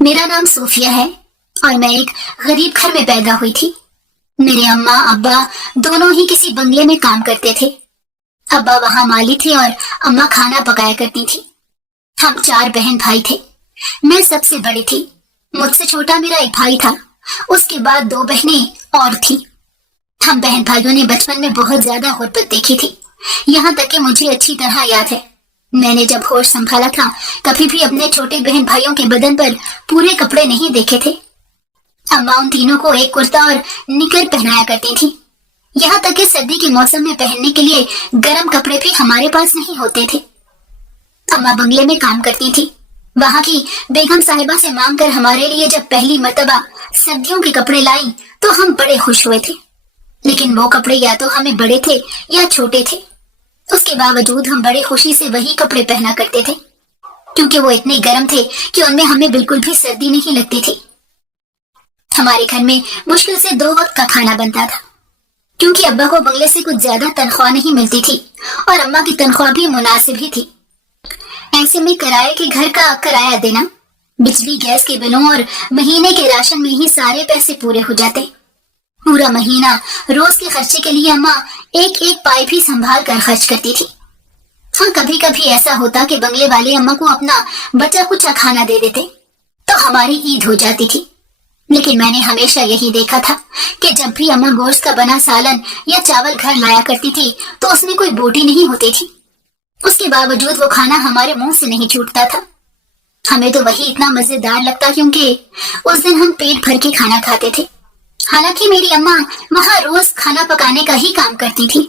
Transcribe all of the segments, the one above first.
میرا نام صوفیہ ہے اور میں ایک غریب گھر میں پیدا ہوئی تھی۔ میرے اماں ابا دونوں ہی کسی بنگلے میں کام کرتے تھے۔ ابا وہاں مالی تھے اور اماں کھانا پکایا کرتی تھی۔ ہم 4 بہن بھائی تھے، میں سب سے بڑی تھی۔ مجھ سے چھوٹا میرا ایک بھائی تھا، اس کے بعد 2 بہنیں اور تھیں۔ ہم بہن بھائیوں نے بچپن میں بہت زیادہ غربت دیکھی تھی، یہاں تک کہ مجھے اچھی طرح یاد ہے میں نے جب ہوش سنبھالا تھا کبھی بھی اپنے چھوٹے بہن بھائیوں کے بدن پر پورے کپڑے نہیں دیکھے تھے۔ اماں ان تینوں کو ایک کرتا اور نکر پہنایا کرتی تھی، یہاں تک کہ سردی کے موسم میں پہننے کے لیے گرم کپڑے بھی ہمارے پاس نہیں ہوتے تھے۔ اماں بنگلے میں کام کرتی تھی، وہاں کی بیگم صاحبہ سے مانگ کر ہمارے لیے جب پہلی مرتبہ سردیوں کے کپڑے لائیں تو ہم بڑے خوش ہوئے تھے، لیکن وہ کپڑے یا تو ہمیں بڑے تھے یا چھوٹے تھے۔ اس کے باوجود ہم بڑے خوشی سے وہی کپڑے پہنا کرتے تھے، کیونکہ وہ اتنے گرم تھے کہ ان میں ہمیں بالکل بھی سردی نہیں لگتی تھی۔ ہمارے گھر میں مشکل سے 2 وقت کا کھانا بنتا تھا، کیونکہ ابا کو بنگلے سے کچھ زیادہ تنخواہ نہیں ملتی تھی اور اماں کی تنخواہ بھی مناسب ہی تھی۔ ایسے میں کرائے کے گھر کا کرایہ دینا، بجلی گیس کے بلوں اور مہینے کے راشن میں ہی سارے پیسے پورے ہو جاتے۔ پورا مہینہ روز کے خرچے کے لیے اماں ایک ایک پائی بھی سنبھال کر خرچ کرتی تھی۔ ہاں کبھی کبھی ایسا ہوتا کہ بنگلے والے اماں کو اپنا بچا کچا کھانا دے دیتے تو ہماری عید ہو جاتی تھی، لیکن میں نے ہمیشہ یہی دیکھا تھا کہ جب بھی اماں گوشت کا بنا سالن یا چاول گھر لایا کرتی تھی تو اس میں کوئی بوٹی نہیں ہوتی تھی۔ اس کے باوجود وہ کھانا ہمارے منہ سے نہیں چھوٹتا تھا۔ ہمیں تو وہی اتنا مزیدار لگتا کیونکہ اس دن ہم پیٹ بھر کے کھانا کھاتے تھے۔ حالانکہ میری اماں وہاں روز کھانا پکانے کا ہی کام کرتی تھی،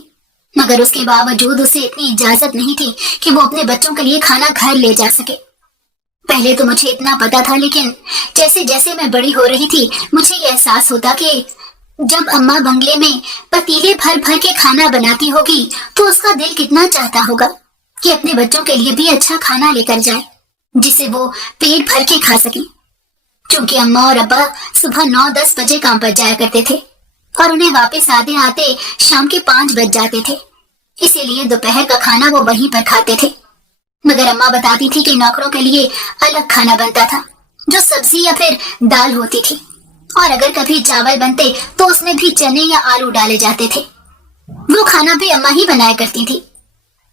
مگر اس کے باوجود اسے اتنی اجازت نہیں تھی کہ وہ اپنے بچوں کے لیے کھانا گھر لے جا سکے۔ پہلے تو مجھے اتنا پتا تھا، لیکن جیسے جیسے میں بڑی ہو رہی تھی مجھے یہ احساس ہوتا کہ جب اماں بنگلے میں پتیلے بھر بھر کے کھانا بناتی ہوگی تو اس کا دل کتنا چاہتا ہوگا کہ اپنے بچوں کے لیے بھی اچھا کھانا لے کر جائے جسے وہ پیٹ بھر کے کھا سکیں۔ چونکہ اماں اور ابا صبح 9-10 بجے کام پر جایا کرتے تھے اور انہیں واپس آتے آتے شام کے 5 بج جاتے تھے، اسی لیے دوپہر کا کھانا وہ وہیں پر کھاتے تھے۔ مگر اماں بتاتی تھی کہ نوکروں کے لیے الگ کھانا بنتا تھا جو سبزی یا پھر دال ہوتی تھی، اور اگر کبھی چاول بنتے تو اس میں بھی چنے یا آلو ڈالے جاتے تھے۔ وہ کھانا بھی اماں ہی بنایا کرتی تھی۔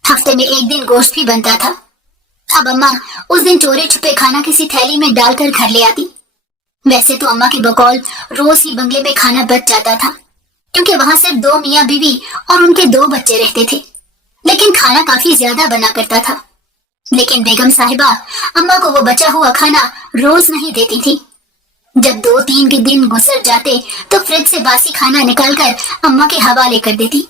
ہفتے میں 1 دن گوشت بھی بنتا تھا۔ اب اماں اس دن چورے چھپے کھانا کسی تھیلی میں ڈال کر گھر لے آتی۔ ویسے تو اماں کے بقول روز ہی بنگلے میں کھانا بچ جاتا تھا، کیونکہ وہاں صرف 2 میاں بیوی اور ان کے 2 بچے رہتے تھے، لیکن کھانا کافی زیادہ بنا کرتا تھا۔ لیکن بیگم صاحبہ اماں کو وہ بچا ہوا کھانا روز نہیں دیتی تھی۔ جب 2-3 کے دن گزر جاتے تو فریج سے باسی کھانا نکال کر اماں کے حوالے کر دیتی۔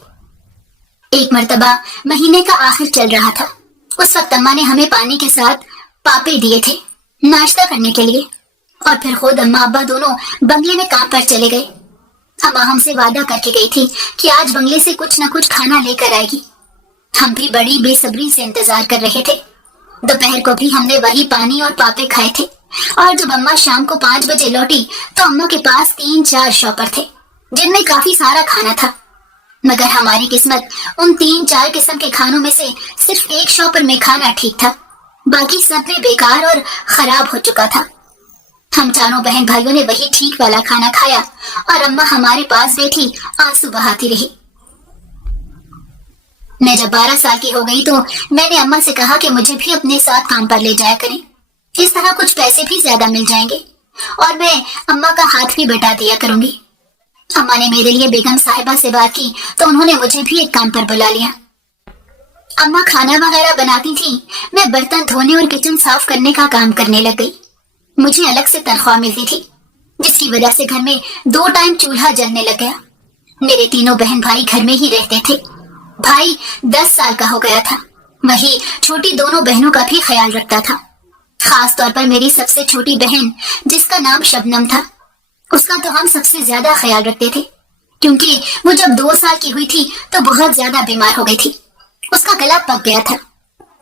ایک مرتبہ مہینے کا آخر چل رہا تھا، اس وقت اماں نے ہمیں پانی کے ساتھ پاپے دیے تھے ناشتہ کرنے کے لیے، اور پھر خود اماں ابا دونوں بنگلے میں کام پر چلے گئے۔ اماں ہم سے وعدہ کر کے گئی تھی کہ آج بنگلے سے کچھ نہ کچھ کھانا لے کر آئے گی۔ ہم بھی بڑی بے صبری سے انتظار کر رہے تھے۔ دوپہر کو بھی ہم نے وہی پانی اور پاپے کھائے تھے، اور جب اماں شام کو 5 بجے لوٹی تو اماں کے پاس 3-4 شاپر تھے جن میں کافی سارا کھانا تھا، مگر ہماری قسمت ان 3-4 قسم کے کھانوں میں سے صرف ایک شاپر میں کھانا ٹھیک تھا، باقی سب میں بیکار اور خراب ہو چکا تھا۔ ہم 4 بہن بھائیوں نے وہی ٹھیک والا کھانا کھایا اور اماں ہمارے پاس بیٹھی آنسو بہاتی رہی۔ میں جب 12 سال کی ہو گئی تو میں نے اماں سے کہا کہ مجھے بھی اپنے ساتھ کام پر لے جایا کریں، اس طرح کچھ پیسے بھی زیادہ مل جائیں گے اور میں اماں کا ہاتھ بھی بٹا دیا کروں گی۔ اماں نے میرے لیے بیگم صاحبہ سے بات کی تو انہوں نے مجھے بھی ایک کام پر بلا لیا۔ اماں کھانا وغیرہ بناتی تھی، میں برتن دھونے اور کچن صاف کرنے کا کام کرنے لگ گئی۔ مجھے الگ سے تنخواہ ملتی تھی، جس کی وجہ سے گھر میں 2 ٹائم چولہا جلنے لگ گیا۔ میرے 3 بہن بھائی گھر میں ہی رہتے تھے۔ بھائی 10 سال کا ہو گیا تھا، وہی چھوٹی 2 بہنوں کا بھی خیال رکھتا تھا، خاص طور پر میری سب سے چھوٹی بہن جس کا نام شبنم تھا، اس کا تو ہم سب سے زیادہ خیال رکھتے تھے، کیونکہ وہ جب 2 سال کی ہوئی تھی تو بہت زیادہ بیمار ہو گئی تھی، اس کا گلا پک گیا تھا۔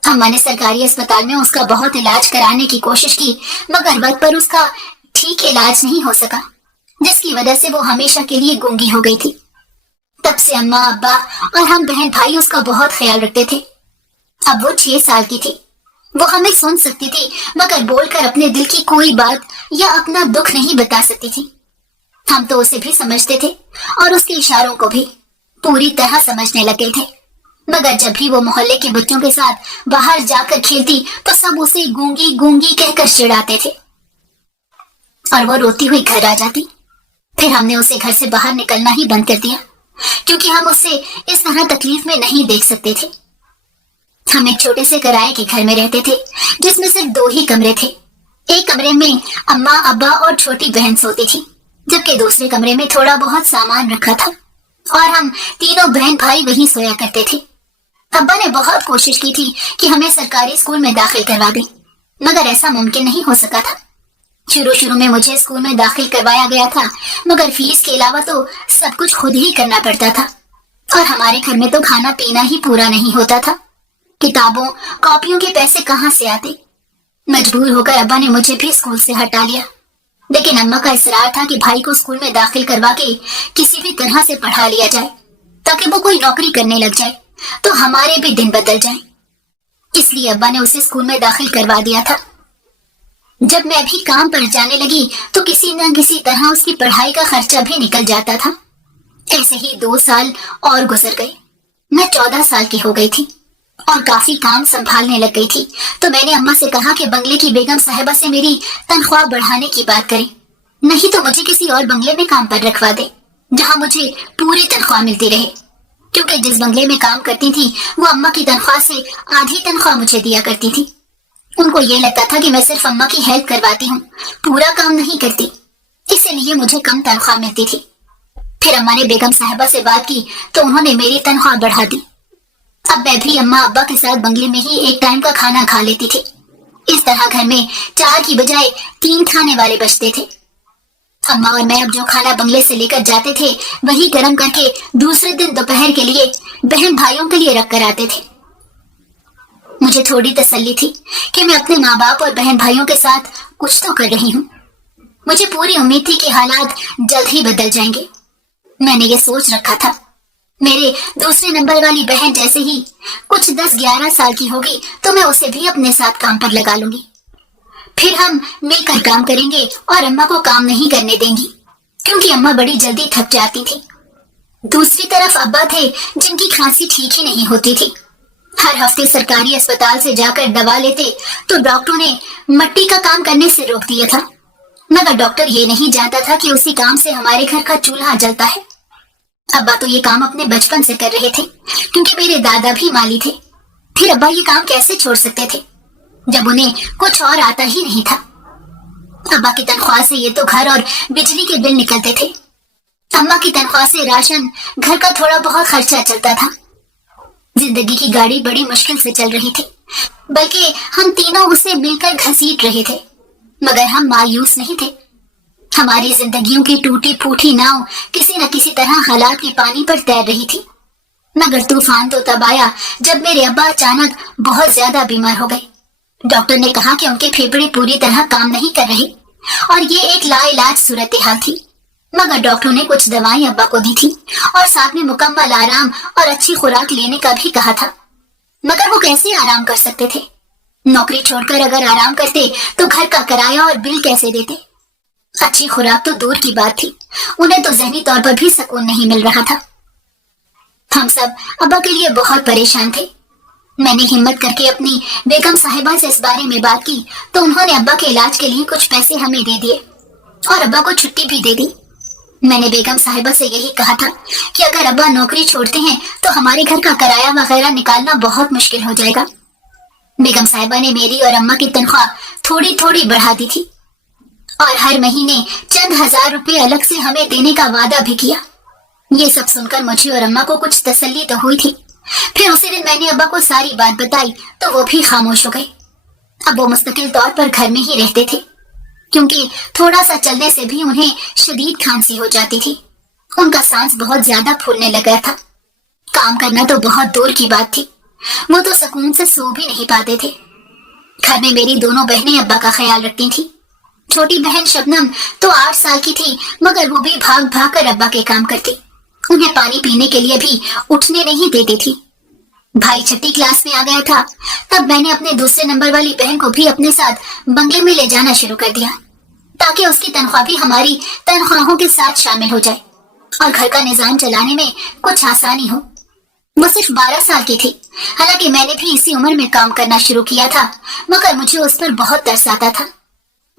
اماں نے سرکاری اسپتال میں اس کا بہت علاج کرانے کی کوشش کی، مگر وقت پر اس کا ٹھیک علاج نہیں ہو سکا، جس کی وجہ سے وہ ہمیشہ کے لیے گونگی ہو گئی تھی۔ تب سے اماں ابا اور ہم بہن بھائی اس کا بہت خیال رکھتے تھے۔ اب وہ 6 سال کی تھی، وہ ہمیں سن سکتی تھی مگر بول کر اپنے دل کی کوئی بات या अपना दुख नहीं बता सकती थी। हम तो उसे भी समझते थे और उसके इशारों को भी पूरी तरह समझने लगे थे, मगर जब भी वो मोहल्ले के बच्चों के साथ बाहर जाकर खेलती तो सब उसे गूंगी गूंगी कहकर चिढ़ाते थे और वो रोती हुई घर आ जाती। फिर हमने उसे घर से बाहर निकलना ही बंद कर दिया, क्योंकि हम उसे इस तरह तकलीफ में नहीं देख सकते थे। हम एक छोटे से किराए के घर में रहते थे, जिसमें सिर्फ 2 ही कमरे थे। एक कमरे में अम्मा, अब्बा और छोटी बहन सोती थी, जबकि दूसरे कमरे में थोड़ा बहुत सामान रखा था और हम तीनों बहन भाई वहीं सोया करते थे। अब्बा ने बहुत कोशिश की थी कि हमें सरकारी स्कूल में दाखिल करवा दें, मगर ऐसा मुमकिन नहीं हो सका था। शुरू में मुझे स्कूल में दाखिल करवाया गया था, मगर फीस के अलावा तो सब कुछ खुद ही करना पड़ता था और हमारे घर में तो खाना पीना ही पूरा नहीं होता था। किताबों कॉपियों के पैसे कहाँ से आते? मजबूर होकर अब्बा ने मुझे भी स्कूल से हटा लिया, लेकिन अम्मा का इसरार था कि भाई को स्कूल में दाखिल करवा के किसी भी तरह से पढ़ा लिया जाए, ताकि वो कोई नौकरी करने लग जाए तो हमारे भी दिन बदल जाए। इसलिए अब्बा ने उसे स्कूल में दाखिल करवा दिया था। जब मैं भी काम पर जाने लगी तो किसी न किसी तरह उसकी पढ़ाई का खर्चा भी निकल जाता था। ऐसे ही 2 साल और गुजर गए। मैं 14 साल की हो गई थी और काफी काम संभालने लग गई थी, तो मैंने अम्मा से कहा कि बंगले की बेगम साहिबा से मेरी तनख्वाह बढ़ाने की बात करें, नहीं तो मुझे किसी और बंगले में काम पर रखवा दे जहाँ मुझे पूरी तनख्वाह मिलती रहे, क्योंकि जिस बंगले में काम करती थी वो अम्मा की तनख्वाह से आधी तनख्वाह मुझे दिया करती थी। उनको ये लगता था कि मैं सिर्फ अम्मा की हेल्प करवाती हूँ, पूरा काम नहीं करती, इसीलिए मुझे कम तनख्वाह मिलती थी। फिर अम्मा ने बेगम साहिबा से बात की तो उन्होंने मेरी तनख्वाह बढ़ा दी। अब मैं भी अम्मा अब्बा के साथ बंगले में ही एक टाइम का खाना खा लेती थी। इस तरह घर में 4 की बजाय 3 खाने वाले बचते थे। अम्मा और मैं अब जो खाना बंगले से लेकर जाते थे वही गर्म करके दूसरे दिन दोपहर के लिए बहन भाइयों के लिए रख कर आते थे। मुझे थोड़ी तसल्ली थी कि मैं अपने माँ बाप और बहन भाइयों के साथ कुछ तो कर रही हूँ। मुझे पूरी उम्मीद थी कि हालात जल्द ही बदल जाएंगे। मैंने ये सोच रखा था, मेरे दूसरे नंबर वाली बहन जैसे ही कुछ 10-11 साल की होगी तो मैं उसे भी अपने साथ काम पर लगा लूंगी। फिर हम मिलकर काम करेंगे और अम्मा को काम नहीं करने देंगी, क्योंकि अम्मा बड़ी जल्दी थक जाती थी। दूसरी तरफ अब्बा थे जिनकी खांसी ठीक ही नहीं होती थी। हर हफ्ते सरकारी अस्पताल से जाकर दवा लेते तो डॉक्टरों ने मट्टी का काम करने से रोक दिया था, मगर डॉक्टर ये नहीं जानता था कि उसी काम से हमारे घर का चूल्हा जलता है। अब्बा तो ये काम अपने बचपन से कर रहे थे, क्योंकि मेरे दादा भी माली थे। फिर अब्बा ये काम कैसे छोड़ सकते थे जब उन्हें कुछ और आता ही नहीं था। अब्बा की तनख्वाह से ये तो घर और बिजली के बिल निकलते थे। अम्मा की तनख्वाह से राशन, घर का थोड़ा बहुत खर्चा चलता था। जिंदगी की गाड़ी बड़ी मुश्किल से चल रही थी, बल्कि हम तीनों उसे मिलकर घसीट रहे थे, मगर हम मायूस नहीं थे। हमारी जिंदगियों की टूटी फूटी नाव किसी न किसी तरह हालात के पानी पर तैर रही थी। मगर तूफान तो तब आया जब मेरे अब्बा अचानक बहुत ज्यादा बीमार हो गए। डॉक्टर ने कहा कि उनके फेफड़े पूरी तरह काम नहीं कर रहे और ये एक लाइलाज सूरत हाल थी, मगर डॉक्टरों ने कुछ दवाएं अब्बा को दी थी और साथ में मुकम्मल आराम और अच्छी खुराक लेने का भी कहा था। मगर वो कैसे आराम कर सकते थे? नौकरी छोड़कर अगर आराम करते तो घर का किराया और बिल कैसे देते? अच्छी खुराक तो दूर की बात थी, उन्हें तो ज़हनी तौर पर भी सुकून नहीं मिल रहा था। हम सब अब्बा के लिए बहुत परेशान थे। मैंने हिम्मत करके अपनी बेगम साहिबा से इस बारे में बात की तो उन्होंने अब्बा के इलाज के लिए कुछ पैसे हमें दे दिए और अब्बा को छुट्टी भी दे दी। मैंने बेगम साहिबा से यही कहा था कि अगर अब्बा नौकरी छोड़ते हैं तो हमारे घर का किराया वगैरह निकालना बहुत मुश्किल हो जाएगा। बेगम साहिबा ने मेरी और अम्मा की तनख्वाह थोड़ी थोड़ी बढ़ा दी थी और हर महीने चंद हजार रुपए अलग से हमें देने का वादा भी किया। ये सब सुनकर मुझे और अम्मा को कुछ तसल्ली तो हुई थी। फिर उसी दिन मैंने अब्बा को सारी बात बताई तो वो भी खामोश हो गए। अब वो मुस्तकिल तौर पर घर में ही रहते थे, क्योंकि थोड़ा सा चलने से भी उन्हें शदीद खांसी हो जाती थी। उनका सांस बहुत ज्यादा फूलने लगा था। काम करना तो बहुत दूर की बात थी, वो तो सुकून से सो भी नहीं पाते थे। घर में मेरी दोनों बहनें अब्बा का ख्याल रखती थी। छोटी बहन शबनम तो 8 साल की थी, मगर वो भी भाग भाग कर अब्बा के काम करती। उन्हें पानी पीने के लिए भी उठने नहीं देती थी। भाई 6ठी क्लास में आ गया था तब मैंने अपने दूसरे नंबर वाली बहन को भी अपने साथ बंगले में ले जाना शुरू कर दिया, تاکہ اس کی تنخواہ بھی ہماری تنخواہوں کے ساتھ شامل ہو جائے اور گھر کا نظام چلانے میں کچھ آسانی ہو۔ وہ صرف 12 سال کی تھی، حالانکہ میں نے بھی اسی عمر میں کام کرنا شروع کیا تھا، مگر مجھے اس پر بہت ترس آتا تھا۔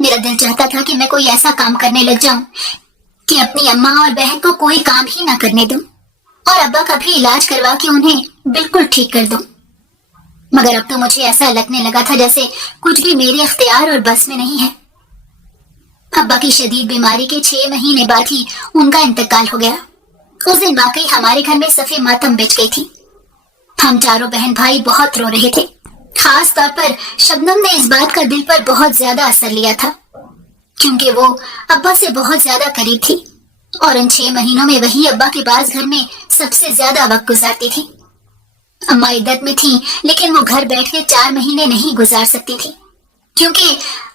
میرا دل چاہتا تھا کہ میں کوئی ایسا کام کرنے لگ جاؤں کہ اپنی اماں اور بہن کو کوئی کام ہی نہ کرنے دوں اور ابا کا بھی علاج کروا کے انہیں بالکل ٹھیک کر دوں۔ مگر اب تو مجھے ایسا لگنے لگا تھا جیسے کچھ بھی میرے اختیار اور بس میں نہیں ہے۔ ابا کی شدید بیماری کے 6 مہینے بعد ہی ان کا انتقال ہو گیا۔ اس دن واقعی ہمارے گھر میں صفِ ماتم بچ گئی تھی۔ ہم چاروں بہن بھائی بہت رو رہے تھے۔ خاص طور پر شبنم نے اس بات کا دل پر بہت زیادہ اثر لیا تھا، کیونکہ وہ ابا سے بہت زیادہ قریب تھی اور ان 6 مہینوں میں وہی ابا کے پاس گھر میں سب سے زیادہ وقت گزارتی تھی۔ اماں عدت میں تھیں، لیکن وہ گھر بیٹھ کے 4 مہینے نہیں گزار سکتی تھی، کیونکہ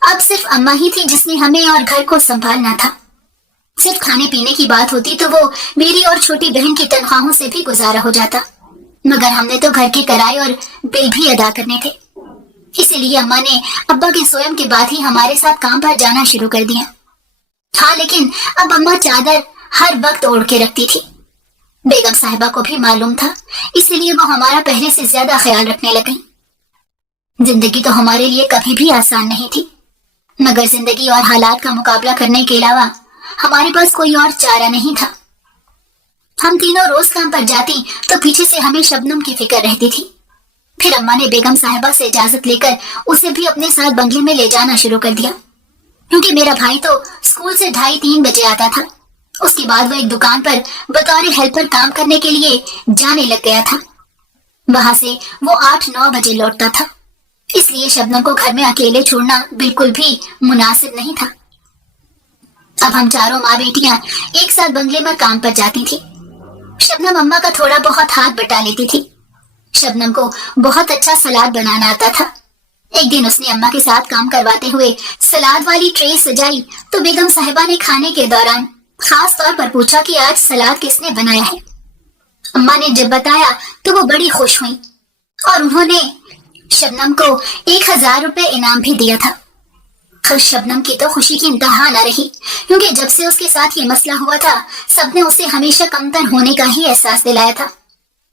اب صرف اماں ہی تھی جس نے ہمیں اور گھر کو سنبھالنا تھا۔ صرف کھانے پینے کی بات ہوتی تو وہ میری اور چھوٹی بہن کی تنخواہوں سے بھی گزارا ہو جاتا، مگر ہم نے تو گھر کے کرائے اور بل بھی ادا کرنے تھے۔ اسی لیے اماں نے ابا کے سوئم کے بعد ہی ہمارے ساتھ کام پر جانا شروع کر دیا۔ ہاں، لیکن اب اماں چادر ہر وقت اوڑھ کے رکھتی تھی۔ بیگم صاحبہ کو بھی معلوم تھا، اسی لیے وہ ہمارا پہلے سے زیادہ خیال رکھنے لگ گئی۔ زندگی تو ہمارے لیے کبھی بھی آسان نہیں تھی، مگر زندگی اور حالات کا مقابلہ کرنے کے علاوہ ہمارے پاس کوئی اور چارہ نہیں تھا۔ ہم تینوں روز کام پر جاتی تو پیچھے سے ہمیں شبنم کی فکر رہتی تھی۔ پھر اماں نے بیگم صاحبہ سے اجازت لے کر اسے بھی اپنے ساتھ بنگلے میں لے جانا شروع کر دیا، کیونکہ میرا بھائی تو اسکول سے 2:30-3 بجے آتا تھا۔ اس کے بعد وہ ایک دکان پر بطور ہیلپر کام کرنے کے لیے جانے لگ گیا تھا۔ وہاں سے وہ 8-9 بجے لوٹتا تھا، اس لیے شبنم کو گھر میں اکیلے چھوڑنا بالکل بھی مناسب نہیں تھا۔ اب ہم چاروں ماں بیٹیاں ایک ساتھ بنگلے میں کام پر جاتی تھی۔ شبنم اماں کا تھوڑا بہت ہاتھ بٹا لیتی تھی۔ شبنم کو بہت اچھا سلاد بنانا آتا تھا۔ ایک دن اس نے اماں کے ساتھ کام کرواتے ہوئے سلاد والی ٹرے سجائی تو بیگم صاحبہ نے کھانے کے دوران خاص طور پر پوچھا کہ آج سلاد کس نے بنایا ہے۔ اماں نے جب بتایا تو وہ بڑی خوش ہوئی اور انہوں نے شبنم کو 1000 روپے انعام بھی دیا تھا۔ شبنم کی تو خوشی کی انتہا نہ رہی، کیونکہ جب سے اس کے ساتھ یہ مسئلہ ہوا تھا سب نے اسے ہمیشہ کمتر ہونے کا ہی احساس دلایا تھا،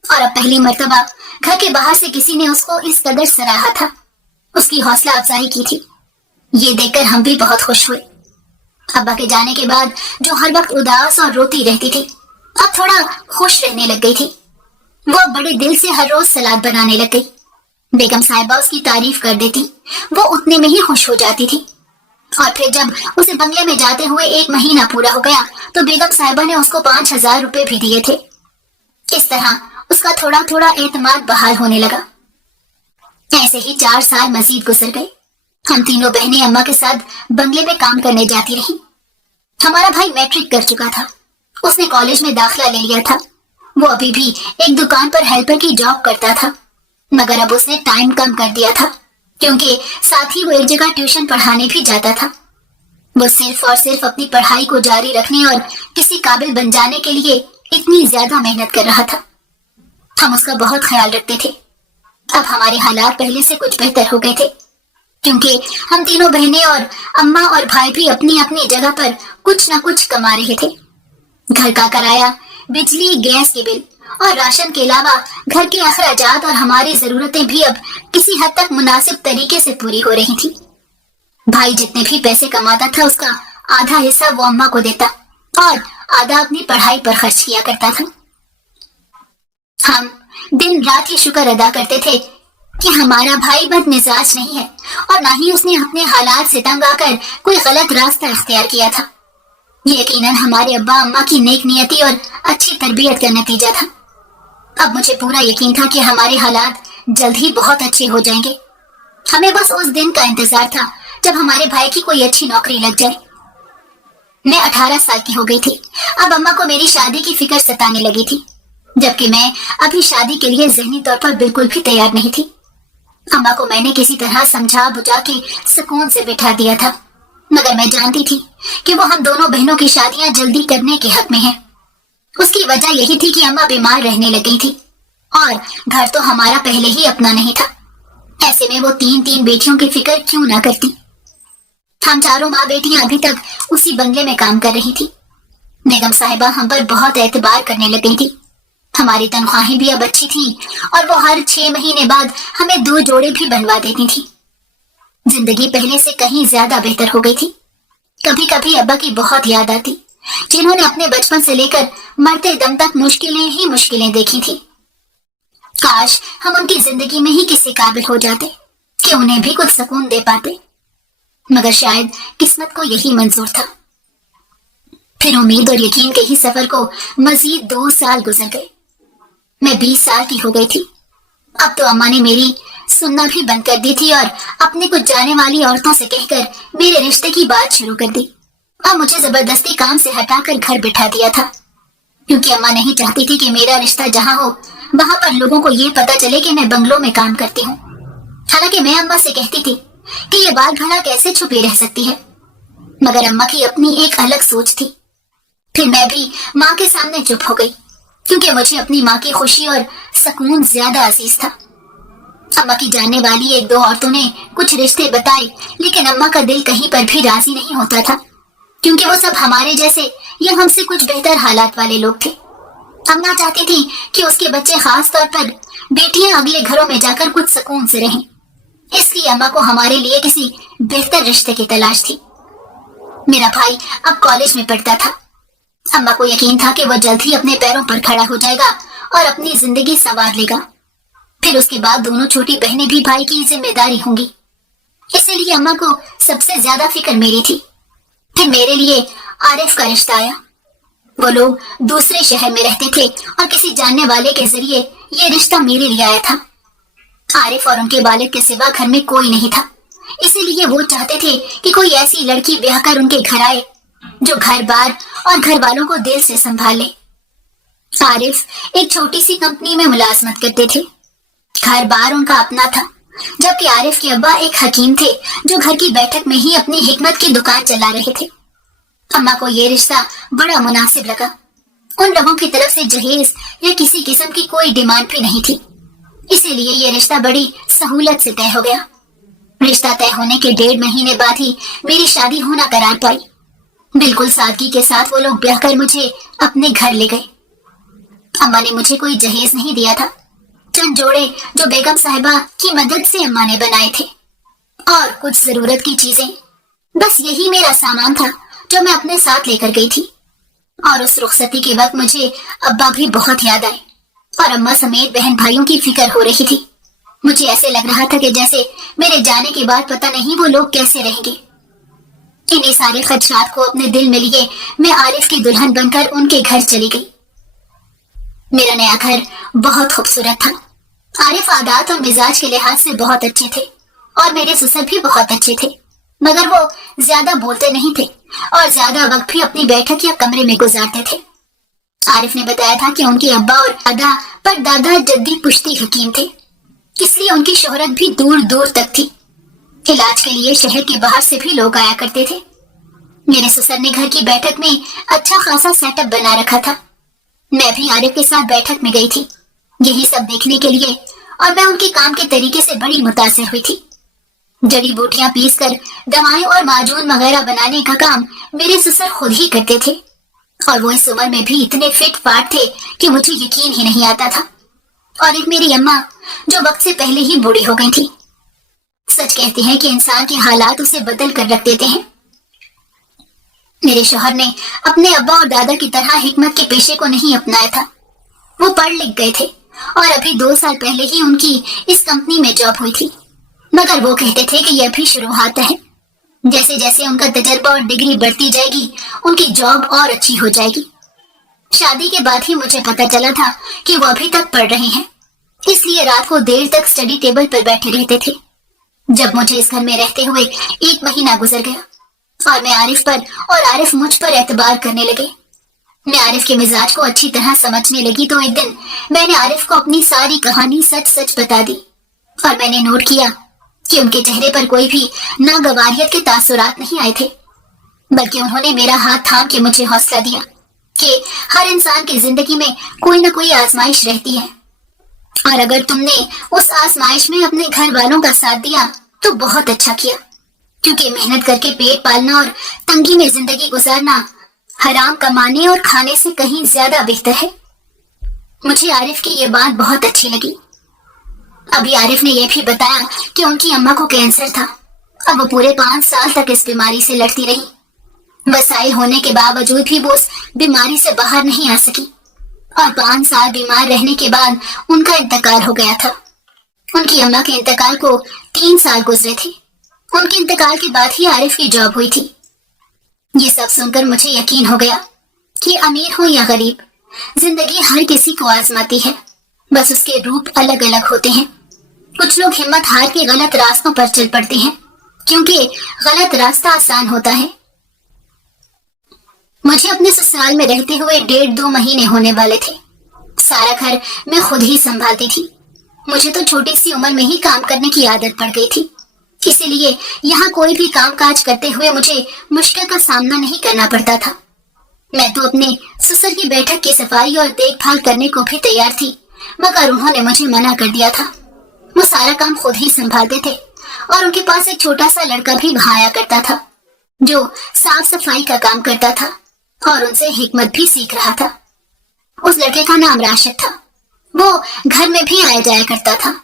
اور اب پہلی مرتبہ گھر کے باہر سے کسی نے اس کو اس قدر سراہا تھا، اس کی حوصلہ افزائی کی تھی۔ یہ دیکھ کر ہم بھی بہت خوش ہوئے۔ ابا کے جانے کے بعد جو ہر وقت اداس اور روتی رہتی تھی اب تھوڑا خوش رہنے لگ گئی تھی۔ وہ اب بڑے دل سے ہر روز سلاد بنانے لگ گئی۔ بیگم صاحبہ اس کی تعریف کر دیتی، وہ اتنے میں ہی خوش ہو جاتی تھی۔ اور پھر جب اسے بنگلے میں جاتے ہوئے 1 مہینہ پورا ہو گیا تو بیگم صاحبہ نے اس کو 5000 روپے بھی دیے تھے۔ اس طرح اس کا تھوڑا تھوڑا اعتماد بحال ہونے لگا۔ ایسے ہی 4 سال مزید گزر گئے۔ ہم تینوں بہنیں اماں کے ساتھ بنگلے میں کام کرنے جاتی رہیں۔ ہمارا بھائی میٹرک کر چکا تھا، اس نے کالج میں داخلہ لے لیا تھا۔ وہ ابھی بھی ایک دکان پر ہیلپر کی جاب کرتا تھا، مگر اب اس نے ٹائم کم کر دیا تھا، کیونکہ ساتھ ہی وہ ایک جگہ ٹیوشن پڑھانے بھی جاتا تھا۔ وہ صرف اور صرف اپنی پڑھائی کو جاری رکھنے اور کسی قابل بن جانے کے لیے اتنی زیادہ محنت کر رہا تھا۔ ہم اس کا بہت خیال رکھتے تھے۔ اب ہمارے حالات پہلے سے کچھ بہتر ہو گئے تھے، کیونکہ ہم تینوں بہنیں اور اماں اور بھائی بھی اپنی اپنی جگہ پر کچھ نہ کچھ کما رہے تھے۔ گھر کا کرایہ، بجلی، گیس کے بل اور راشن کے علاوہ گھر کے اخراجات اور ہماری ضرورتیں بھی اب کسی حد تک مناسب طریقے سے پوری ہو رہی تھی۔ بھائی جتنے بھی پیسے کماتا تھا اس کا آدھا حصہ وہ اماں کو دیتا اور آدھا اپنی پڑھائی پر خرچ کیا کرتا تھا۔ ہم دن رات یہ شکر ادا کرتے تھے کہ ہمارا بھائی بد مزاج نہیں ہے اور نہ ہی اس نے اپنے حالات سے تنگ آ کر کوئی غلط راستہ اختیار کیا تھا۔ یہ یقیناً ہمارے ابا اماں کی نیک نیتی اور اچھی تربیت کا نتیجہ تھا۔ اب مجھے پورا یقین تھا کہ ہمارے حالات جلد ہی بہت اچھے ہو جائیں گے۔ ہمیں بس اس دن کا انتظار تھا جب ہمارے بھائی کی کوئی اچھی نوکری لگ جائے۔ میں 18 سال کی ہو گئی تھی۔ اب اماں کو میری شادی کی فکر ستانے لگی تھی، جبکہ میں ابھی شادی کے لیے ذہنی طور پر بالکل بھی تیار نہیں تھی۔ اماں کو میں نے کسی طرح سمجھا بجھا کے سکون سے بٹھا دیا تھا، مگر میں جانتی تھی کہ وہ ہم دونوں بہنوں کی شادیاں جلدی کرنے کے حق میں ہیں۔ اس کی وجہ یہی تھی کہ اماں بیمار رہنے لگی تھی اور گھر تو ہمارا پہلے ہی اپنا نہیں تھا۔ ایسے میں وہ 3 بیٹیوں کی فکر کیوں نہ کرتی۔ हम चारों माँ बेटियां अभी तक उसी बंगले में काम कर रही थी। बेगम साहिबा हम पर बहुत एतबार करने लग गई थी। हमारी तनख्वाहें भी अब अच्छी थी और वो हर 6 महीने बाद हमें 2 जोड़े भी बनवा देती थी। जिंदगी पहले से कहीं ज्यादा बेहतर हो गई थी। कभी कभी अब्बा की बहुत याद आती, जिन्होंने अपने बचपन से लेकर मरते दम तक मुश्किलें ही मुश्किलें देखी थी। काश हम उनकी जिंदगी में ही किसी काबिल हो जाते कि उन्हें भी कुछ सुकून दे पाते, मगर शायद किस्मत को यही मंजूर था। फिर उम्मीद और यकीन के ही सफर को मजीद 2 साल गुजर गए। मैं 20 साल की हो गई थी। अब तो अम्मा ने मेरी सुनना भी बंद कर दी थी और अपने कुछ जाने वाली औरतों से कहकर मेरे रिश्ते की बात शुरू कर दी। अब मुझे जबरदस्ती काम से हटाकर घर बिठा दिया था, क्योंकि अम्मा नहीं चाहती थी कि मेरा रिश्ता जहाँ हो वहां पर लोगों को ये पता चले कि मैं बंगलों में काम करती हूँ। हालांकि मैं अम्मा से कहती थी कि ये बात भला कैसे छुपी रह सकती है, मगर अम्मा की अपनी एक अलग सोच थी। फिर मैं भी माँ के सामने चुप हो गई, क्योंकि मुझे अपनी माँ की खुशी और सुकून ज्यादा अजीज था। अम्मा की जानने वाली 1-2 औरतों ने कुछ रिश्ते बताए, लेकिन अम्मा का दिल कहीं पर भी राजी नहीं होता था, क्योंकि वो सब हमारे जैसे या हमसे कुछ बेहतर हालात वाले लोग थे। अम्मा चाहती थी कि उसके बच्चे, खास तौर पर बेटियां, अगले घरों में जाकर कुछ सुकून से रहें। इसलिए अम्मा को हमारे लिए किसी बेहतर रिश्ते की तलाश थी। मेरा भाई अब कॉलेज में पढ़ता था। अम्मा को यकीन था कि वह जल्द ही अपने पैरों पर खड़ा हो जाएगा और अपनी जिंदगी संवार लेगा। फिर उसके बाद दोनों छोटी बहनें भी भाई की जिम्मेदारी होंगी। इसीलिए अम्मा को सबसे ज्यादा फिक्र मेरी थी। फिर मेरे लिए आरिफ का रिश्ता आया। वो लोग दूसरे शहर में रहते थे और किसी जानने वाले के जरिए ये रिश्ता मेरे लिए आया था। आरिफ और उनके वालिद के सिवा घर में कोई नहीं था, इसीलिए वो चाहते थे कि कोई ऐसी लड़की ब्याह कर उनके घर आए जो घर बार और घर वालों को दिल से संभाल ले। आरिफ एक छोटी सी कंपनी में मुलाजमत करते थे। घर बार उनका अपना था, जबकि आरिफ के अब्बा एक हकीम थे जो घर की बैठक में ही अपनी हिकमत की दुकान चला रहे थे। अम्मा को ये रिश्ता बड़ा मुनासिब लगा। उन लोगों की तरफ से जहेज या किसी किस्म की कोई डिमांड भी नहीं थी, इसीलिए ये रिश्ता बड़ी सहूलत से तय हो गया। रिश्ता तय होने के 1.5 महीने बाद ही मेरी शादी होना करार पाई। बिल्कुल सादगी के साथ वो लोग ब्याह कर मुझे अपने घर ले गए। अम्मा ने मुझे कोई जहेज नहीं दिया था, चंद जोड़े जो बेगम साहिबा की मदद से अम्मा ने बनाए थे, और कुछ जरूरत की चीजें। बस यही मेरा सामान था जो मैं अपने साथ लेकर गई थी। और उस रुखसती के वक्त मुझे अब्बा भी बहुत याद आए और अम्मा समेत बहन भाइयों की फिक्र हो रही थी। मुझे ऐसे लग रहा था कि जैसे मेरे जाने के बाद पता नहीं वो लोग कैसे रहेंगे। इन्हीं सारे खदशात को अपने दिल में लिए मैं आरिफ की दुल्हन बनकर उनके घर चली गई। मेरा नया घर बहुत खूबसूरत था। आरिफ आदात और मिजाज के लिहाज से बहुत अच्छे थे और मेरे ससुर भी बहुत अच्छे थे, मगर वो ज्यादा बोलते नहीं थे और ज्यादा वक्त भी अपनी बैठक या कमरे में गुजारते थे। आरिफ ने बताया था कि उनके अब्बा और दादा पर दादा जद्दी पुश्ती हकीम थे, इसलिए उनकी शोहरत भी दूर दूर तक थी। इलाज के लिए शहर के बाहर से भी लोग आया करते थे। मेरे ससुर ने घर की बैठक में अच्छा खासा सेटअप बना रखा था। मैं भी आरिफ के साथ बैठक में गई थी, यही सब देखने के लिए, और मैं उनके काम के तरीके से बड़ी मुतासिर हुई थी। जड़ी बूटियां पीसकर दवाएं और माजून वगैरह बनाने का काम मेरे ससुर खुद ही करते थे, और वो इस उम्र में भी इतने फिट फाट थे कि मुझे यकीन ही नहीं आता था। और एक मेरी अम्मा जो वक्त से पहले ही बूढ़ी हो गई थी। सच कहते हैं कि इंसान के हालात उसे बदल कर रख देते हैं। मेरे शौहर ने अपने अब्बा और दादा की तरह हिकमत के पेशे को नहीं अपनाया था। वो पढ़ लिख गए थे और अभी 2 साल पहले ही उनकी इस कंपनी में जॉब हुई थी, मगर वो कहते थे कि यह भी शुरुआत है। जैसे जैसे उनका तजर्बा और डिग्री बढ़ती जाएगी, उनकी जॉब और अच्छी हो जाएगी। शादी के बाद ही मुझे पता चला था कि वो अभी तक पढ़ रहे हैं, इसलिए रात को देर तक स्टडी टेबल पर बैठे रहते थे। जब मुझे इस घर में रहते हुए 1 महीना गुजर गया और मैं आरिफ पर और आरिफ मुझ पर एतबार करने लगे, मैं आरिफ के मिजाज को अच्छी तरह समझने लगी, तो एक दिन मैंने आरिफ को अपनी सारी कहानी सच सच बता दी और मैंने नोट किया कि उनके चेहरे पर कोई भी नागवारियत के तासुरात नहीं आए थे, बल्कि उन्होंने मेरा हाथ थाम के मुझे हौसला दिया कि हर इंसान की जिंदगी में कोई ना कोई आजमाइश रहती है, और अगर तुमने उस आजमाइश में अपने घर वालों का साथ दिया तो बहुत अच्छा किया, क्योंकि मेहनत करके पेट पालना और तंगी में जिंदगी गुजारना हराम कमाने और खाने से कहीं ज्यादा बेहतर है। मुझे आरिफ की ये बात बहुत अच्छी लगी। अभी आरिफ ने यह भी बताया कि उनकी अम्मा को कैंसर था और वो पूरे 5 साल तक इस बीमारी से लड़ती रही। वसाइल होने के बावजूद भी वो उस बीमारी से बाहर नहीं आ सकी और 5 साल बीमार रहने के बाद उनका इंतकाल हो गया था। उनकी अम्मा के इंतकाल को 3 साल गुजरे थे। उनके इंतकाल के बाद ही आरिफ की जॉब हुई थी। ये सब सुनकर मुझे यकीन हो गया कि अमीर हो या गरीब, जिंदगी हर किसी को आजमाती है, बस उसके रूप अलग अलग होते हैं। कुछ लोग हिम्मत हार के गलत रास्तों पर चल पड़ते हैं क्योंकि गलत रास्ता आसान होता है। मुझे अपने ससुराल में रहते हुए 1.5-2 महीने होने वाले थे। सारा घर मैं खुद ही संभालती थी। मुझे तो छोटी सी उम्र में ही काम करने की आदत पड़ गई थी, इसीलिए यहाँ कोई भी काम काज करते हुए मुझे मुश्किल का सामना नहीं करना पड़ता था। मैं तो अपने ससुर की बैठक की सफाई और देखभाल करने को भी तैयार थी, मगर उन्होंने मुझे मना कर दिया था। वो सारा काम खुद ही संभालते थे और उनके पास एक छोटा सा लड़का भी वहां आया करता था जो साफ सफाई का काम करता था और उनसे हिकमत भी सीख रहा था। उस लड़के का नाम राशिद था। वो घर में भी आया जाया करता था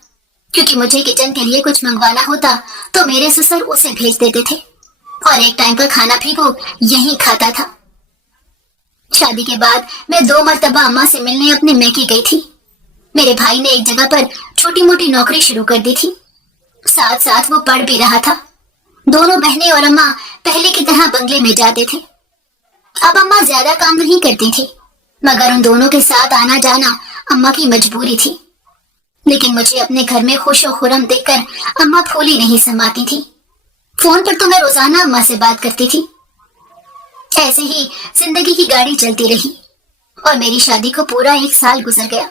क्योंकि मुझे किचन के लिए कुछ मंगवाना होता तो मेरे ससुर उसे भेज देते थे और एक टाइम का खाना भी वो यहीं खाता था। शादी के बाद मैं 2 मरतबा अम्मा से मिलने अपने मैके गई थी। मेरे भाई ने एक जगह पर छोटी मोटी नौकरी शुरू कर दी थी, साथ साथ वो पढ़ भी रहा था। दोनों बहनें और अम्मा पहले की तरह बंगले में जाते थे। अब अम्मा ज्यादा काम नहीं करती थी, मगर उन दोनों के साथ आना जाना अम्मा की मजबूरी थी। लेकिन मुझे अपने घर में खुश और खुरम देखकर अम्मा फूली नहीं समाती थी। फोन पर तो मैं रोजाना अम्मा से बात करती थी। ऐसे ही जिंदगी की गाड़ी चलती रही और मेरी शादी को पूरा 1 साल गुजर गया।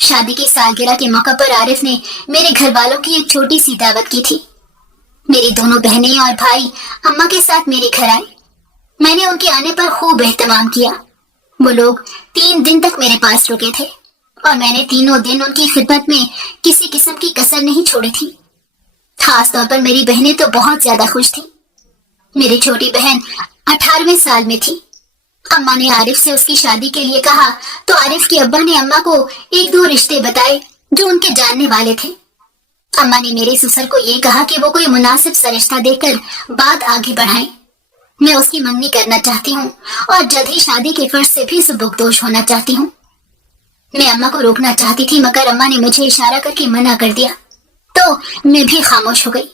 शादी की सालगिरह के मौके पर आरिफ ने मेरे घर वालों की एक छोटी सी दावत की थी। मेरी दोनों बहनें और भाई अम्मा के साथ मेरे घर आए। मैंने उनके आने पर खूब एहतमाम किया। वो लोग 3 दिन तक मेरे पास रुके थे और मैंने तीनों दिन उनकी खिदमत में किसी किस्म की कसर नहीं छोड़ी थी। खास तौर पर मेरी बहनें तो बहुत ज्यादा खुश थी। मेरी छोटी बहन 18वें साल में थी। अम्मा ने आरिफ से उसकी शादी के लिए कहा तो आरिफ के अब्बा ने अम्मा को 1-2 रिश्ते बताए जो उनके जानने वाले थे। अम्मा ने मेरे ससुर को ये कहा कि वो कोई मुनासिब सा रिश्ता देकर बात आगे बढ़ाएं। मैं उसकी मंगनी करना चाहती हूँ और जल्द ही शादी के फर्ज से भी सुबुकदोश होना चाहती हूँ। मैं अम्मा को रोकना चाहती थी मगर अम्मा ने मुझे इशारा करके मना कर दिया तो मैं भी खामोश हो गई।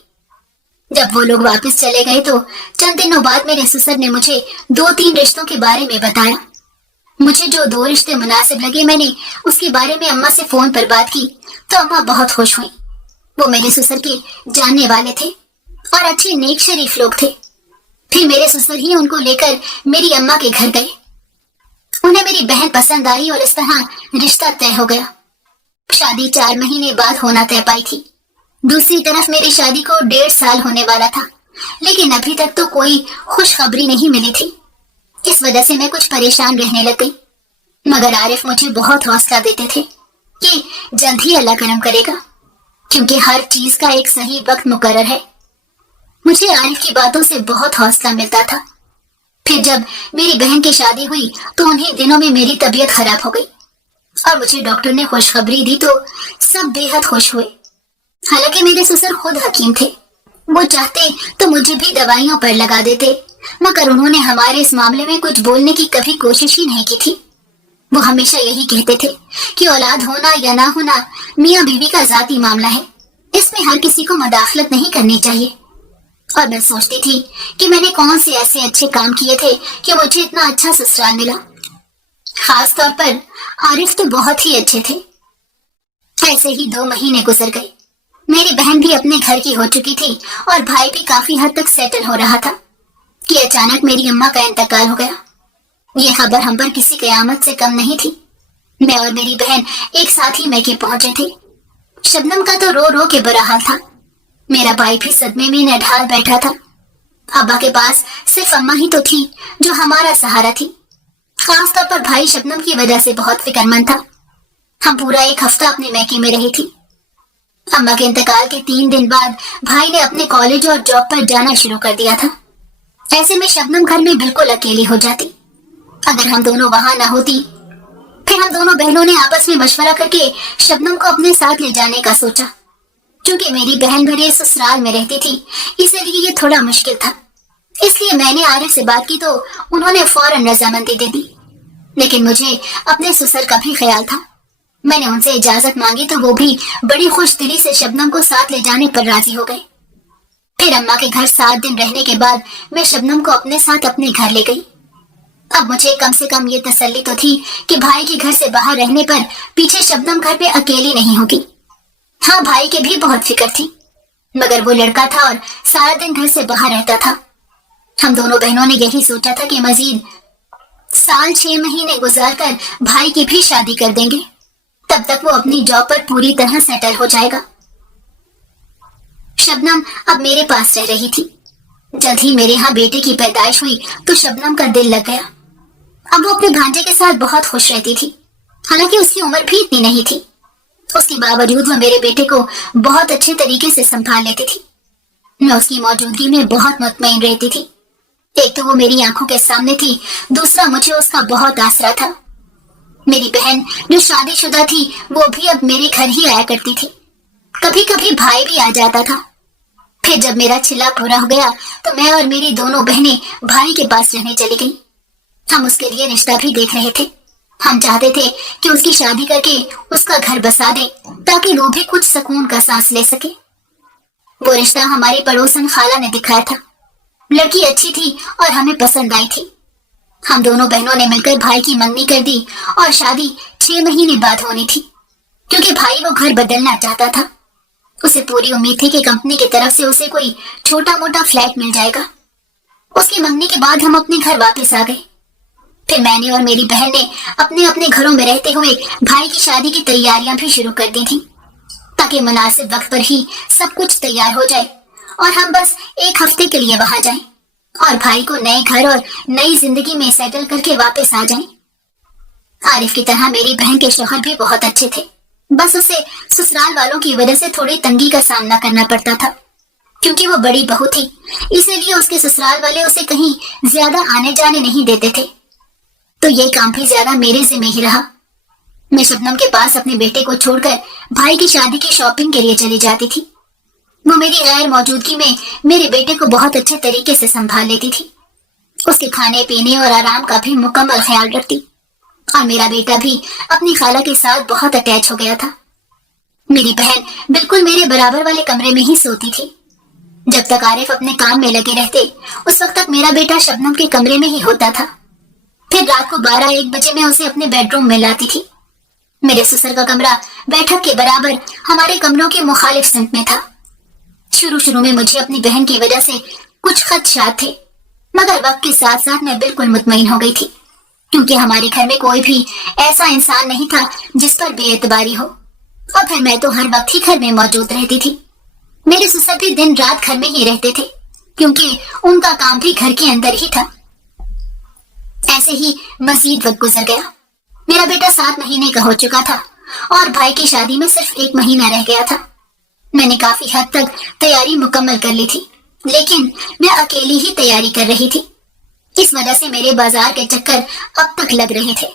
जब वो लोग वापस चले गए तो चंद दिनों बाद मेरे ससुर ने मुझे 2-3 रिश्तों के बारे में बताया। मुझे जो 2 रिश्ते मुनासिब लगे मैंने उसके बारे में अम्मा से फोन पर बात की तो अम्मा बहुत खुश हुई। वो मेरे ससुर के जानने वाले थे और अच्छे नेक शरीफ लोग थे। फिर मेरे ससुर ही उनको लेकर मेरी अम्मा के घर गए। उन्हें मेरी बहन पसंद आई और इस तरह रिश्ता तय हो गया। शादी 4 महीने बाद होना तय पाई थी। दूसरी तरफ मेरी शादी को 1.5 साल होने वाला था, लेकिन अभी तक तो कोई खुशखबरी नहीं मिली थी। इस वजह से मैं कुछ परेशान रहने लग गई, मगर आरिफ मुझे बहुत हौसला देते थे कि जल्द ही अल्लाह करम करेगा, क्योंकि हर चीज का एक सही वक्त मुकर्रर है। मुझे आरिफ की बातों से बहुत हौसला मिलता था। फिर जब मेरी बहन की शादी हुई तो उन्हीं दिनों में मेरी तबीयत खराब हो गई और मुझे डॉक्टर ने खुशखबरी दी तो सब बेहद खुश हुए। हालांकि मेरे ससुर खुद हकीम थे, वो चाहते तो मुझे भी दवाइयों पर लगा देते, मगर उन्होंने हमारे इस मामले में कुछ बोलने की कभी कोशिश ही नहीं की थी। वो हमेशा यही कहते थे कि औलाद होना या ना होना मियाँ बीवी का जाती मामला है, इसमें हर किसी को मदाखलत नहीं करनी चाहिए। और मैं सोचती थी कि मैंने कौन से ऐसे अच्छे काम किए थे कि मुझे इतना अच्छा ससुराल मिला। खास तौर पर आरिफ तो बहुत ही अच्छे थे। ऐसे ही 2 महीने गुजर गए। मेरी बहन भी अपने घर की हो चुकी थी और भाई भी काफी हद तक सेटल हो रहा था कि अचानक मेरी अम्मा का इंतकाल हो गया। ये खबर हम पर किसी कयामत से कम नहीं थी। मैं और मेरी बहन एक साथ ही मैके पहुंचे थे। शबनम का तो रो रो के बुरा हाल था। मेरा भाई भी सदमे में नढाल बैठा था। अब्बा के पास सिर्फ अम्मा ही तो थी जो हमारा सहारा थी। खास तौर पर भाई शबनम की वजह से बहुत फिक्रमंद था। हम पूरा 1 हफ्ता अपने मैके में रही थी। अम्मा के इंतकाल के 3 दिन बाद भाई ने अपने कॉलेज और जॉब पर जाना शुरू कर दिया था। ऐसे में शबनम घर में बिल्कुल अकेली हो जाती। अगर हम दोनों वहां न होती। फिर हम दोनों बहनों ने आपस में मशवरा करके शबनम को अपने साथ ले जाने का सोचा। क्योंकि मेरी बहन भरे ससुराल में रहती थी, इसलिए ये थोड़ा मुश्किल था। इसलिए मैंने आरिफ से बात की तो उन्होंने फौरन रजामंदी दे दी। लेकिन मुझे अपने ससुर का भी ख्याल था। मैंने उनसे इजाजत मांगी तो वो भी बड़ी खुश दिली से शबनम को साथ ले जाने पर राजी हो गए। फिर अम्मा के घर 7 दिन रहने के बाद मैं शबनम को अपने साथ अपने घर ले गई। अब मुझे कम से कम ये तसल्ली तो थी कि भाई के घर से बाहर रहने पर पीछे शबनम घर पे अकेली नहीं होगी। हाँ, भाई की भी बहुत फिक्र थी, मगर वो लड़का था और सारा दिन घर से बाहर रहता था। हम दोनों बहनों ने यही सोचा था कि मजीद 6 महीने गुजार कर भाई की भी शादी कर देंगे। तब तक वो अपनी जॉब पर पूरी तरह सेटल हो जाएगा। शबनम अब मेरे पास रह रही थी। जल्द ही मेरे यहाँ बेटे की पैदाइश हुई तो शबनम का दिल लग गया। अब वो अपने भांजे के साथ बहुत खुश रहती थी। हालांकि उसकी उम्र भी इतनी नहीं थी। उसके बावजूद वो मेरे बेटे को बहुत अच्छे तरीके से संभाल लेती थी। मैं उसकी मौजूदगी में बहुत मुतमईन रहती थी। एक तो वो मेरी आंखों के सामने थी, दूसरा मुझे उसका बहुत आसरा था। मेरी बहन जो शादीशुदा थी वो भी अब मेरे घर ही आया करती थी। कभी कभी भाई भी आ जाता था। फिर जब मेरा छिला पूरा हो गया तो मैं और मेरी दोनों बहनें भाई के पास रहने चली गई। हम उसके लिए रिश्ता भी देख रहे थे। हम चाहते थे कि उसकी शादी करके उसका घर बसा दें ताकि वो भी कुछ सुकून का सांस ले सके। वो रिश्ता हमारी पड़ोसन खाला ने दिखाया था। लड़की अच्छी थी और हमें पसंद आई थी। हम दोनों बहनों ने मिलकर भाई की मंगनी कर दी और शादी 6 महीने बाद होनी थी। क्योंकि भाई वो घर बदलना चाहता था। उसे पूरी उम्मीद थी कि कंपनी की तरफ से उसे कोई छोटा मोटा फ्लैट मिल जाएगा। उसकी मंगनी के बाद हम अपने घर वापस आ गए। फिर मैंने और मेरी बहन ने अपने अपने घरों में रहते हुए भाई की शादी की तैयारियां भी शुरू कर दी थी, ताकि मुनासिब वक्त पर ही सब कुछ तैयार हो जाए और हम बस 1 हफ्ते के लिए वहां जाएं और भाई को नए घर और नई जिंदगी में सेटल करके वापस आ जाएं। आरिफ की तरह मेरी बहन के शौहर भी बहुत अच्छे थे। बस उसे ससुराल वालों की वजह से थोड़ी तंगी का सामना करना पड़ता था। क्योंकि वो बड़ी बहू थी, इसीलिए उसके ससुराल वाले उसे कहीं ज्यादा आने जाने नहीं देते थे। तो ये काम भी ज्यादा मेरे जिम्मे ही रहा। मैं शबनम के पास अपने बेटे को छोड़कर भाई की शादी की शॉपिंग के लिए चली जाती थी। वो मेरी गैर मौजूदगी में मेरे बेटे को बहुत अच्छे तरीके से संभाल लेती थी। उसके खाने पीने और आराम का भी मुकम्मल ख्याल रखती और मेरा बेटा भी अपनी खाला के साथ बहुत अटैच हो गया था। मेरी बहन बिल्कुल मेरे बराबर वाले कमरे में ही सोती थी। जब तक आरिफ अपने काम में लगे रहते उस वक्त तक मेरा बेटा शबनम के कमरे में ही होता था। फिर रात को 12-1 बजे मैं उसे अपने बेडरूम में लाती थी। मेरे ससुर का कमरा बैठक के बराबर हमारे कमरों के मुखालिफ सिमत में था। शुरू में मुझे अपनी बहन की वजह से कुछ खदशात थे, मगर वक्त के साथ साथ मैं बिल्कुल मुतमईन हो गई थी। क्योंकि हमारे घर में कोई भी ऐसा इंसान नहीं था जिस पर बेएतबारी हो। और फिर मैं तो हर वक्त ही घर में मौजूद रहती थी। मेरे ससुर भी दिन रात घर में ही रहते थे, क्योंकि उनका काम भी घर के अंदर ही था। ऐसे ही मजीद वक्त गुजर गया। मेरा बेटा 7 महीने का हो चुका था और भाई की शादी में सिर्फ 1 महीना रह गया था। मैंने काफी हद तक तैयारी मुकम्मल कर ली थी, लेकिन मैं अकेली ही तैयारी कर रही थी। इस वजह से मेरे बाजार के चक्कर अब तक लग रहे थे।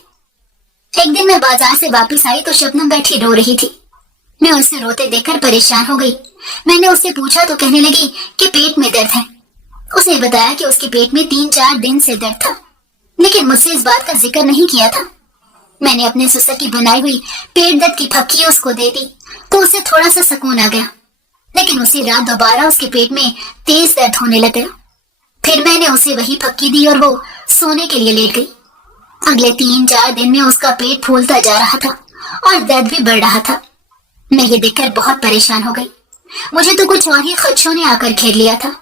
एक दिन मैं बाजार से वापस आई तो शबनम बैठी रो रही थी। मैं उसे रोते देखकर परेशान हो गई। मैंने उससे पूछा तो कहने लगी कि पेट में दर्द है। उसने बताया कि उसके पेट में 3-4 दिन से दर्द था, लेकिन मुझसे इस बात का जिक्र नहीं किया था। मैंने अपने ससुर की बनाई हुई पेट दर्द की फक्की उसको दे दी तो उसे थोड़ा सा सुकून आ गया। लेकिन उसी रात दोबारा उसके पेट में तेज दर्द होने लग गया। फिर मैंने उसे वही फक्की दी और वो सोने के लिए लेट गई। अगले 3-4 दिन में उसका पेट फूलता जा रहा था और दर्द भी बढ़ रहा था। मैं ये देखकर बहुत परेशान हो गई। मुझे तो कुछ और ही खदशों ने आकर घेर लिया था।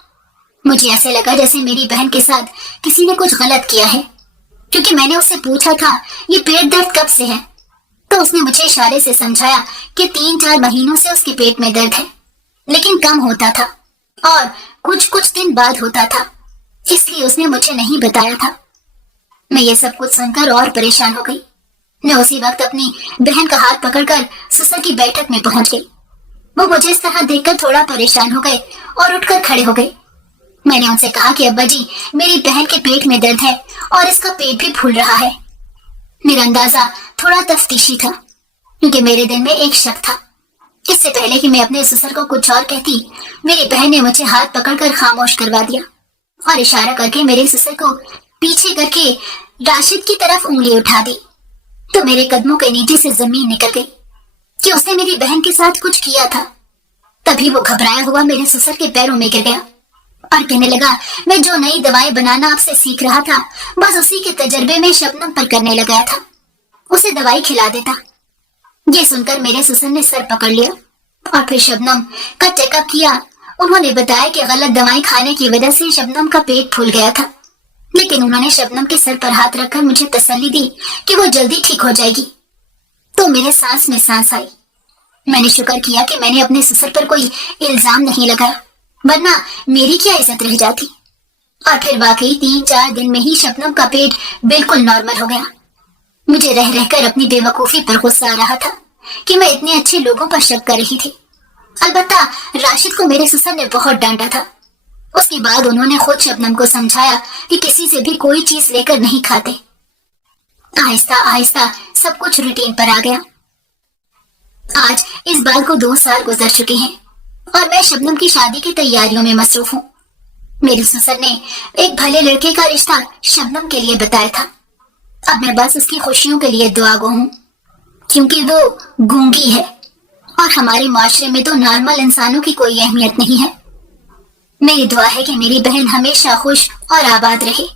मुझे ऐसे लगा जैसे मेरी बहन के साथ किसी ने कुछ गलत किया है, क्योंकि मैंने उससे पूछा था ये पेट दर्द कब से है, तो उसने मुझे इशारे से समझाया कि 3-4 महीनों से उसके पेट में दर्द है, लेकिन कम होता था और कुछ दिन बाद होता था, इसलिए उसने मुझे नहीं बताया था। मैं ये सब कुछ सुनकर और परेशान हो गई। मैं उसी वक्त अपनी बहन का हाथ पकड़कर ससुर की बैठक में पहुंच गई। वो मुझे इस तरह देखकर थोड़ा परेशान हो गए और उठकर खड़े हो गए। मैंने उनसे कहा कि अब्बा जी, मेरी बहन के पेट में दर्द है और इसका पेट भी फूल रहा है। मेरा अंदाजा थोड़ा तफ्तीशी था, क्योंकि मेरे दिल में एक शक था। इससे पहले कि मैं अपने ससुर को कुछ और कहती, मेरी बहन ने मुझे हाथ पकड़कर खामोश करवा दिया और इशारा करके मेरे ससुर को पीछे करके राशिद की तरफ उंगली उठा दी। तो मेरे कदमों के नीचे से जमीन निकल गई कि उसने मेरी बहन के साथ कुछ किया था। तभी वो घबराया हुआ मेरे ससुर के पैरों में गिर गया और कहने लगा, मैं जो नई दवाएं बनाना आपसे सीख रहा था, बस उसी के तजर्बे में शबनम पर करने लगा था। उसे दवाई खिला देता। ये सुनकर मेरे ससुर ने सर पकड़ लिया और फिर शबनम का चेकअप किया। उन्होंने बताया कि गलत दवाएं खाने की वजह से शबनम का पेट फूल गया था, लेकिन उन्होंने शबनम के सर पर हाथ रखकर मुझे तसल्ली दी कि वो जल्दी ठीक हो जाएगी। तो मेरे सांस में सांस आई। मैंने शुक्र किया कि मैंने अपने ससुर पर कोई इल्जाम नहीं लगाया, वरना मेरी क्या इज्जत रह जाती। और फिर वाकई 3-4 दिन में ही शबनम का पेट बिल्कुल नॉर्मल हो गया। मुझे रह रहकर अपनी बेवकूफी पर गुस्सा आ रहा था कि मैं इतने अच्छे लोगों पर शक कर रही थी। अलबत्ता राशिद को मेरे ससुर ने बहुत डांटा था। उसके बाद उन्होंने खुद शबनम को समझाया कि किसी से भी कोई चीज लेकर नहीं खाते। आहिस्ता आहिस्ता सब कुछ रूटीन पर आ गया। आज इस बात को 2 साल गुजर चुके हैं और मैं शबनम की शादी की तैयारियों में मसरूफ हूँ। मेरे ससुर ने एक भले लड़के का रिश्ता शबनम के लिए बताया था। अब मैं बस उसकी खुशियों के लिए दुआ गो हूँ, क्योंकि वो गूंगी है और हमारे माशरे में तो नॉर्मल इंसानों की कोई अहमियत नहीं है। मेरी दुआ है कि मेरी बहन हमेशा खुश और आबाद रहे।